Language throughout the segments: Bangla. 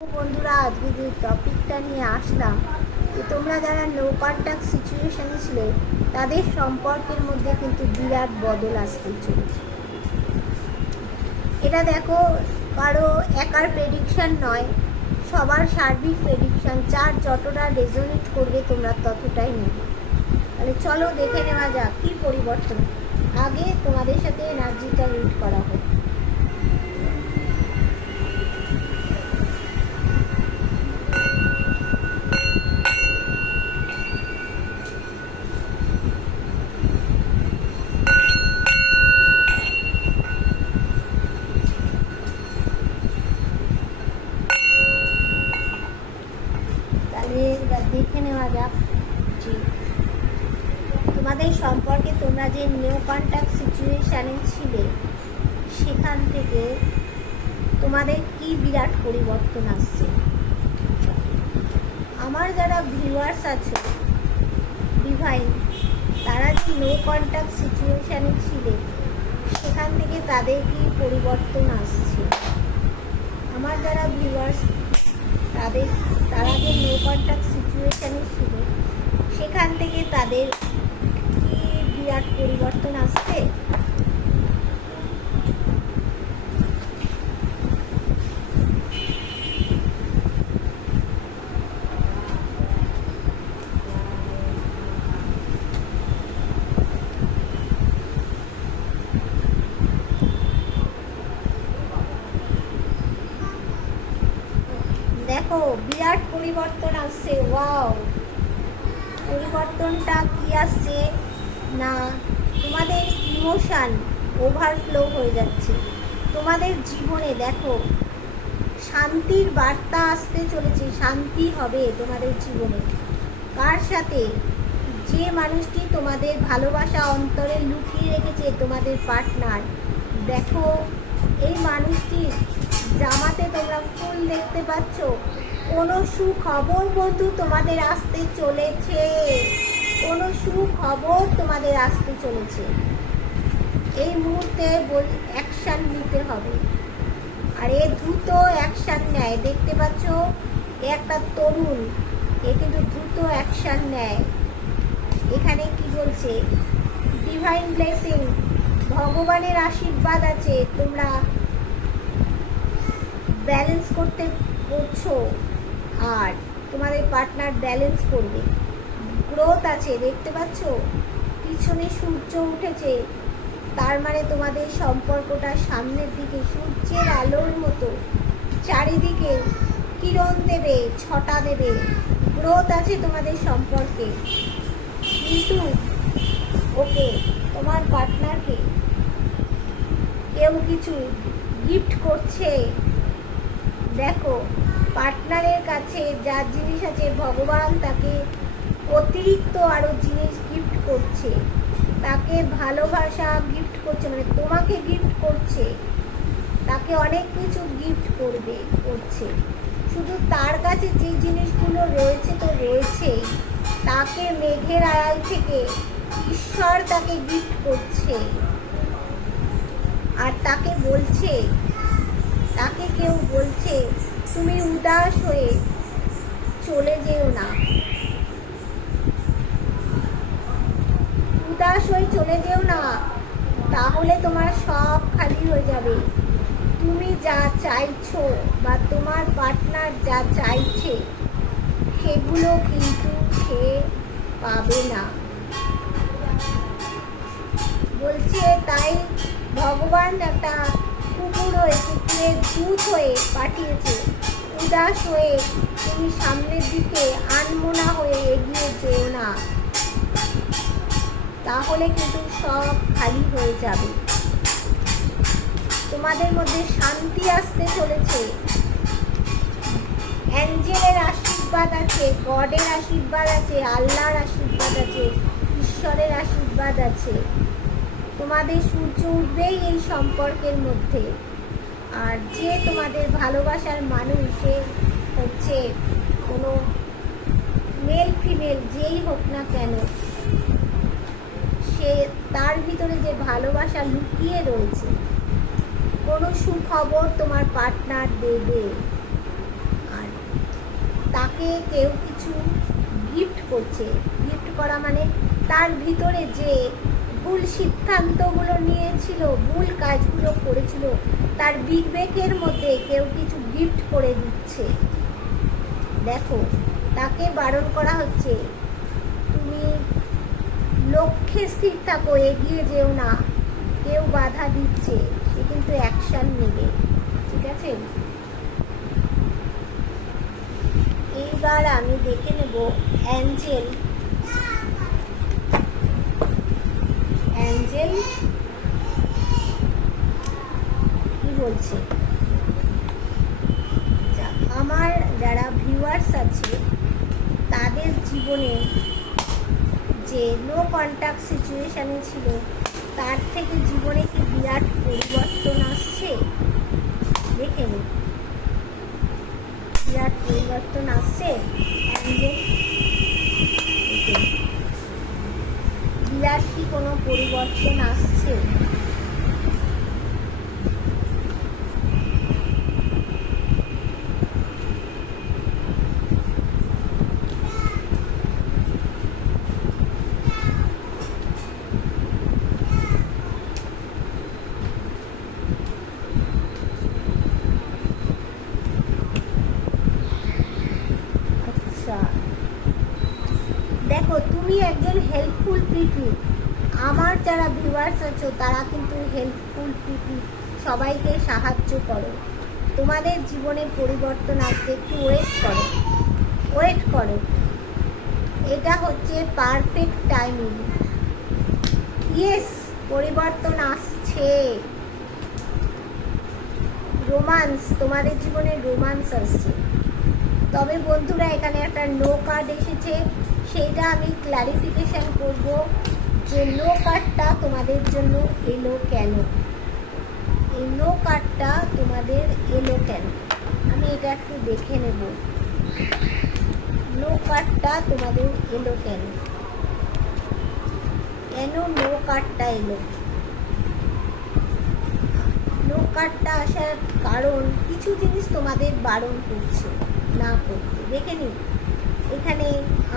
বন্ধুরা, আজকে যে টপিকটা নিয়ে আসলাম যে তোমরা যারা নো কন্ট্যাক্ট সিচুয়েশনে ছিলে তাদের সম্পর্কের মধ্যে কিন্তু বিরাট বদল আসতে চলেছে। এটা দেখো, কারো একার প্রেডিকশান নয়, সবার সার্বিক প্রেডিকশান। যার যতটা রেজোনেট করবে তোমরা ততটাই নেবে। তাহলে চলো দেখে নেওয়া যাক কী পরিবর্তন। আগে তোমাদের সাথে এনার্জিটা রিড করা হোক। তাহলে দেখে নেওয়া যাক যে তোমাদের সম্পর্কে তোমরা যে নো কন্ট্যাক্ট সিচুয়েশানে ছিলে সেখান থেকে তোমাদের কি বিরাট পরিবর্তন আসছে। আমার যারা ভিউয়ার্স আছে ডিভাইন, তারা যে নো কন্ট্যাক্ট সিচুয়েশানে ছিলে সেখান থেকে তাদের কি পরিবর্তন আসছে। আমার যারা ভিউয়ার্স তারা যে নো কন্ট্যাক্ট সিচুয়েশানে ছিল সেখান থেকে তাদের কি বিরাট পরিবর্তন আসছে। দেখো, বিরাট পরিবর্তন আসছে। ওয়াও, পরিবর্তনটা কি আসছে না, তোমাদের ইমোশান ওভারফ্লো হয়ে যাচ্ছে তোমাদের জীবনে। দেখো, শান্তির বার্তা আসতে চলেছে, শান্তি হবে তোমাদের জীবনে। কার সাথে? যে মানুষটি তোমাদের ভালোবাসা অন্তরে লুকিয়ে রেখেছে, তোমাদের পার্টনার। দেখো, এই মানুষটির জামাতে তোমরা ফুল দেখতে পাচ্ছ। কোনো সুখবর বন্ধু তোমাদের আসতে চলেছে, কোনো সুখবর তোমাদের আসতে চলেছে। এই মুহূর্তে অ্যাকশান নিতে হবে, আর এ দ্রুত অ্যাকশান নেয়। দেখতে পাচ্ছ, একটা তরুণ, এ কিন্তু দ্রুত অ্যাকশান নেয়। এখানে কি বলছে? ডিভাইন ব্লেসিং, ভগবানের আশীর্বাদ আছে। তোমরা ব্যালেন্স করতে করছো আর তোমাদের পার্টনার ব্যালেন্স করবে। গ্রোথ আছে, দেখতে পাচ্ছ পিছনে সূর্য উঠেছে, তার মানে তোমাদের সম্পর্কটা সামনের দিকে সূর্যের আলোর মতো চারিদিকে কিরণ দেবে, ছটা দেবে। গ্রোথ আছে তোমাদের সম্পর্কে। কিন্তু ওকে, তোমার পার্টনারকে কেউ কিছু গিফট করছে। দেখো, পার্টনারের কাছে যা জিনিস আছে ভগবান তাকে অতিরিক্ত আরও জিনিস গিফট করছে, তাকে ভালোবাসা গিফট করছে, মানে তোমাকে গিফট করছে, তাকে অনেক কিছু গিফট করছে। শুধু তার কাছে যে জিনিসগুলো রয়েছে তো রয়েছেই, তাকে মেঘের আড়াল থেকে ঈশ্বর তাকে গিফট করছে। আর তাকে বলছে, তাকে কেউ বলছে তুমি উদাস হয়ে চলে যেও না, উদাস হয়ে চলে যেও না, তাহলে তোমার সব খালি হয়ে যাবে। তুমি যা চাইছো বা তোমার পার্টনার যা চাইছে সেগুলো কিন্তু সে পাবে না বলছে। তাই ভগবান একটা কুকুর হয়ে, কুকুরের দুধ হয়ে পাঠিয়েছে। উদাস হয়ে তুমি সামনের দিকে আনমনা হয়ে এগিয়ে যেও না, তাহলে কিন্তু সব খালি হয়ে যাবে। তোমাদের মধ্যে শান্তি আসতে চলেছে। অ্যাঞ্জেলের আশীর্বাদ আছে, গডের আশীর্বাদ আছে, আল্লাহর আশীর্বাদ আছে, ঈশ্বরের আশীর্বাদ আছে। তোমাদের সূর্য উঠবেই এই সম্পর্কের মধ্যে। আর যে তোমাদের ভালোবাসার মানুষ, সে হচ্ছে কোনো মেল ফিমেল যেই হোক না কেন, সে তার ভিতরে যে ভালোবাসা লুকিয়ে রয়েছে, কোনো সুখবর তোমার পার্টনার দেবে। তোমাকে কেউ কিছু গিফট করছে। গিফট করা মানে তার ভিতরে যে ভুল সিদ্ধান্তগুলো নিয়েছিল, ভুল কাজগুলো করেছিল, তার বিবেকের মধ্যে কেউ কিছু গিফট করে দিচ্ছে। দেখো, তাকে বারণ করা হচ্ছে, তুমি লক্ষ্যে স্থির থাকো, এগিয়ে যেও না। কেউ বাধা দিচ্ছে, সে কিন্তু অ্যাকশন নেবে। ঠিক আছে, এইবার আমি দেখে নেব অ্যাঞ্জেল। অ্যাঞ্জেল কি বলছে? আমার যারা ভিউয়ার্স আছে তাদের জীবনে যে নো কন্ট্যাক্ট সিচুয়েশানে ছিল, তার থেকে জীবনে কি বিরাট পরিবর্তন আসছে? দেখে নিন, বিরাট পরিবর্তন আসছে। বিরাট কি কোনো পরিবর্তন আসছে? দেখো, তুমি একজন হেল্পফুল পিপল। আমার যারা ভিউয়ার্স আছো তারা কিন্তু হেল্পফুল পিপল, সবাইকে সাহায্য করো। তোমাদের জীবনে পরিবর্তন আসতে একটু ওয়েট করো, ওয়েট করো। এটা হচ্ছে পারফেক্ট টাইমিং। ইয়েস, পরিবর্তন আসছে। রোমান্স, তোমাদের জীবনে রোমান্স আসছে। তবে বন্ধুরা, এখানে একটা নো কার্ড এসেছে, সেটা আমি ক্লারিফিকেশন করব যে নো কার্ডটা তোমাদের জন্য এলো কেন। এই নো কার্ডটা তোমাদের এলো কেন, আমি এটা একটু দেখে নেব। নো কার্ডটা তোমাদের এলো কেন, কেন নো কার্ডটা এলো? নো কার্ডটা আসার কারণ কিছু জিনিস তোমাদের বারণ করছে না করতে। দেখে নিন, এখানে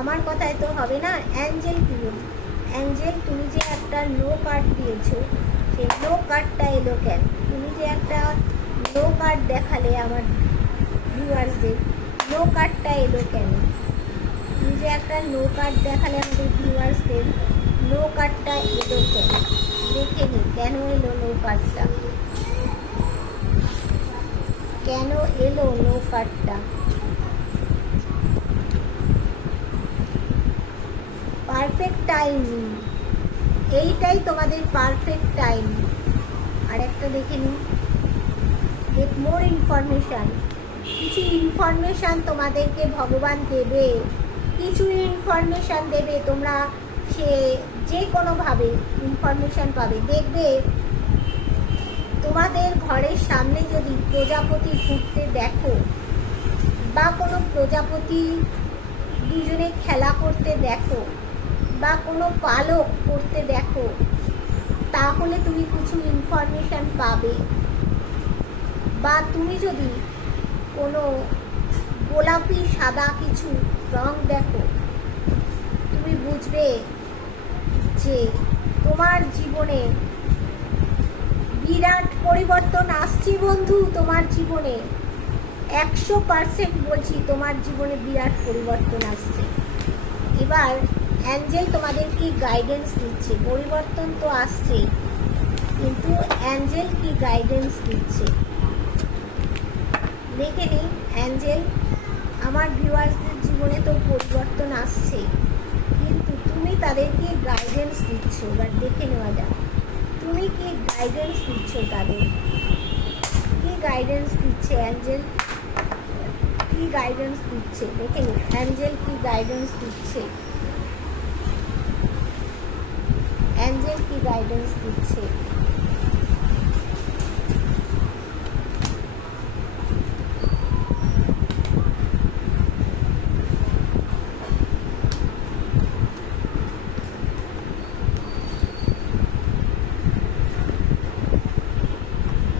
আমার কথায় তো হবে না। অ্যাঞ্জেল কি বলছে? অ্যাঞ্জেল, তুমি যে একটা নো কার্ড দিয়েছো, সেই নো কার্ডটা এলো কেন? তুমি যে একটা নো কার্ড দেখালে আমার ভিউয়ার্সদের, নো কার্ডটা এলো কেন? তুমি যে একটা নো কার্ড দেখালে আমাদের ভিউয়ার্সদের, নো কার্ডটা এলো কেন? দেখে নিন কেন এলো নো কার্ডটা, কেন এলো নো কার্ডটা। পারফেক্ট টাইমিং, এইটাই তোমাদের পারফেক্ট টাইম। আর একটা দেখে নিন, গেট মোর ইনফরমেশান। কিছু ইনফরমেশান তোমাদেরকে ভগবান দেবে, কিছু ইনফরমেশান দেবে। তোমরা সে যে কোনোভাবে ইনফরমেশান পাবে। দেখবে তোমাদের ঘরের সামনে যদি প্রজাপতি ঘুরতে দেখো, বা কোনো প্রজাপতি দুজনে খেলা করতে দেখো, বা কোনো পালক করতে দেখো, তাহলে তুমি কিছু ইনফরমেশান পাবে। বা তুমি যদি কোনো গোলাপি সাদা কিছু রং দেখো, তুমি বুঝবে যে তোমার জীবনে বিরাট পরিবর্তন আসছে। বন্ধু, তোমার জীবনে 100% বলছি, তোমার জীবনে বিরাট পরিবর্তন আসছে। এবার অ্যাঞ্জেল তোমাদেরকে গাইডেন্স দিচ্ছে। পরিবর্তন তো আসছে, কিন্তু অ্যাঞ্জেল কি গাইডেন্স দিচ্ছে দেখে নিই। অ্যাঞ্জেল, আমার ভিউয়ার্সদের জীবনে তো পরিবর্তন আসছে, কিন্তু তুমি তাদেরকে গাইডেন্স দিচ্ছ। এবার দেখে নেওয়া যাক, তুমি কি গাইডেন্স দিচ্ছ তাদের, কি গাইডেন্স দিচ্ছে অ্যাঞ্জেল, কি গাইডেন্স দিচ্ছে দেখে নিই। অ্যাঞ্জেল কি গাইডেন্স দিচ্ছে, অ্যাঞ্জেল কি গাইডেন্স দিচ্ছে।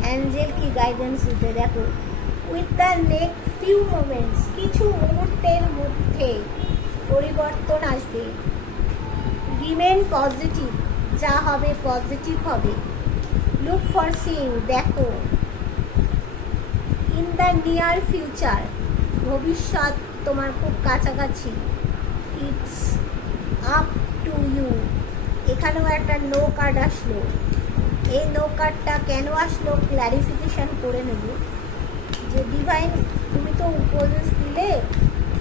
অ্যাঞ্জেল কি গাইডেন্স দিতে দেখো। With the next few moments, কিছু মুহূর্তের মধ্যে পরিবর্তন আসবে। রিমেন পজিটিভ, যা হবে পজিটিভ হবে। লুক ফর সিং, দেখো। ইন দ্য নিয়ার ফিউচার, ভবিষ্যৎ তোমার খুব কাছাকাছি। ইটস আপ টু ইউ, এখানেও একটা নো কার্ড আসলো। এই নো কার্ডটা কেন আসলো ক্ল্যারিফিকেশান করে নেব। যে ডিভাইন, তুমি তো উপদেশ দিলে,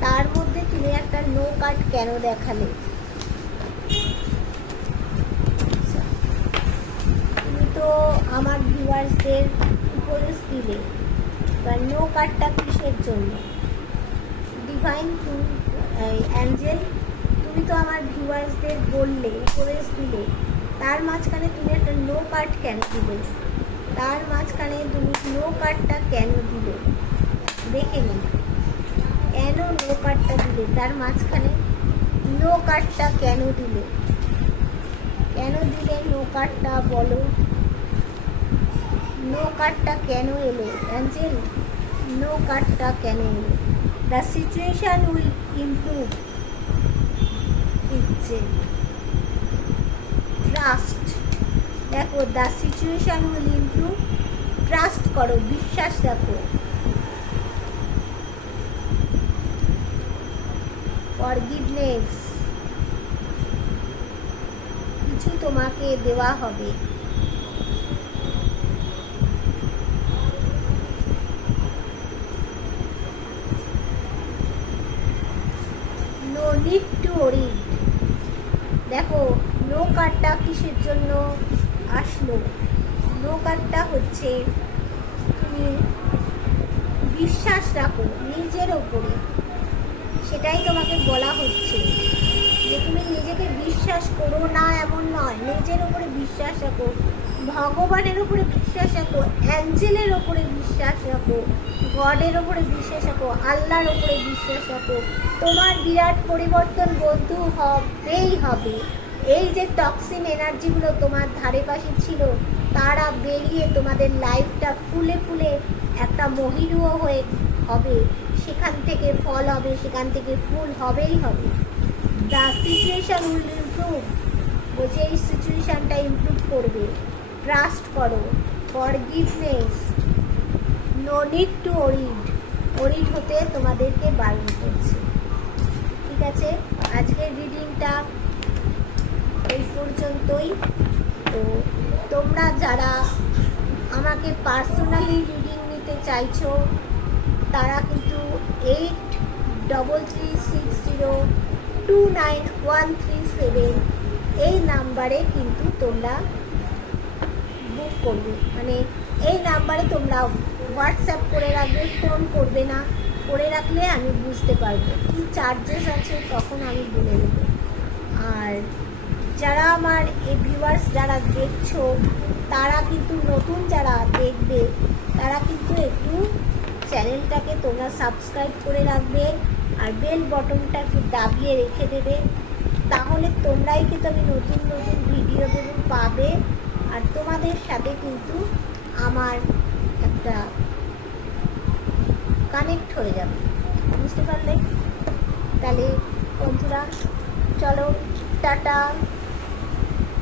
তার মধ্যে তুমি একটা নো কার্ড কেন দেখালে? তুমি তো আমার ভিউয়ার্সদের উপদেশ দিলে, বা নো কার্ডটা কিসের জন্য? ডিভাইন, অ্যাঞ্জেল, তুমি তো আমার ভিউয়ার্সদের বললে, উপদেশ দিলে, তার মাঝখানে তুমি একটা নো কার্ড কেন দিলে? তার মাঝখানে তুমি নো কার্ডটা কেন দিলে? দেখে নিন কেন নো কার্ডটা দিলে, তার মাঝখানে নো কার্ডটা কেন দিলে? কেন দিলে নো কার্ডটা বলো? নো কার্ডটা কেন এলো অ্যাঞ্জেল? নো কার্ডটা কেন এলো? দ্য সিচুয়েশান উইল ইমপ্রুভ, দিচ্ছে ট্রাস্ট। দেখো, the situation will improve, trust করো, বিশ্বাস রাখো। ফরগিভনেস, কিছু তোমাকে দেওয়া হবে। নো নিড টু ওরি, দেখো নো কার্ডটা কিসের জন্য আসলো? নো কার্ডটা হচ্ছে তুমি বিশ্বাস রাখো নিজের ওপরে, সেটাই তোমাকে বলা হচ্ছে যে তুমি নিজেকে বিশ্বাস করো না এমন নয়, নিজের ওপরে বিশ্বাস রাখো, ভগবানের ওপরে বিশ্বাস রাখো, অ্যাঞ্জেলের ওপরে বিশ্বাস রাখো, গডের ওপরে বিশ্বাস রাখো, আল্লাহর ওপরে বিশ্বাস রাখো। তোমার বিরাট পরিবর্তন বন্ধু হবেই হবে। এই যে টক্সিন এনার্জিগুলো তোমার ধারে পাশে ছিল, তারা বেরিয়ে তোমাদের লাইফটা ফুলে ফুলে একটা মহিরুহ হয়ে হবে, সেখান থেকে ফল হবে, সেখান থেকে ফুল হবেই হবে। দ্য সিচুয়েশান উইল ইমপ্রুভ, বলছে এই সিচুয়েশানটা ইমপ্রুভ করবে। ট্রাস্ট করো, forgiveness, no need to worried হতে তোমাদেরকে বারণ করছে। ঠিক আছে, আজকের রিডিংটা এই পর্যন্তই। তো তোমরা যারা আমাকে পার্সোনালি রিডিং নিতে চাইছো, তারা কিন্তু 8336029137 এই নাম্বারে কিন্তু তোমরা বুক করবে, মানে এই নাম্বারে তোমরা হোয়াটসঅ্যাপ করে রাখবে, ফোন করবে না, করে রাখলে আমি বুঝতে পারবো কী চার্জেস আছে, তখন আমি বলে দেবো। আর যারা আমার এই ভিউয়ার্স যারা দেখছো, তারা কিন্তু নতুন যারা দেখবে, তারা কিন্তু একটু চ্যানেলটাকে তোমরা সাবস্ক্রাইব করে রাখবে, আর বেল বটনটা একটু দাবিয়ে রেখে দেবে, তাহলে তোমরাই কিন্তু আমি নতুন নতুন ভিডিও দেবো পাবে, আর তোমাদের সাথে কিন্তু আমার একটা কানেক্ট হয়ে যাবে। বুঝতে পারলে? তাহলে বন্ধুরা, চলো টাটা।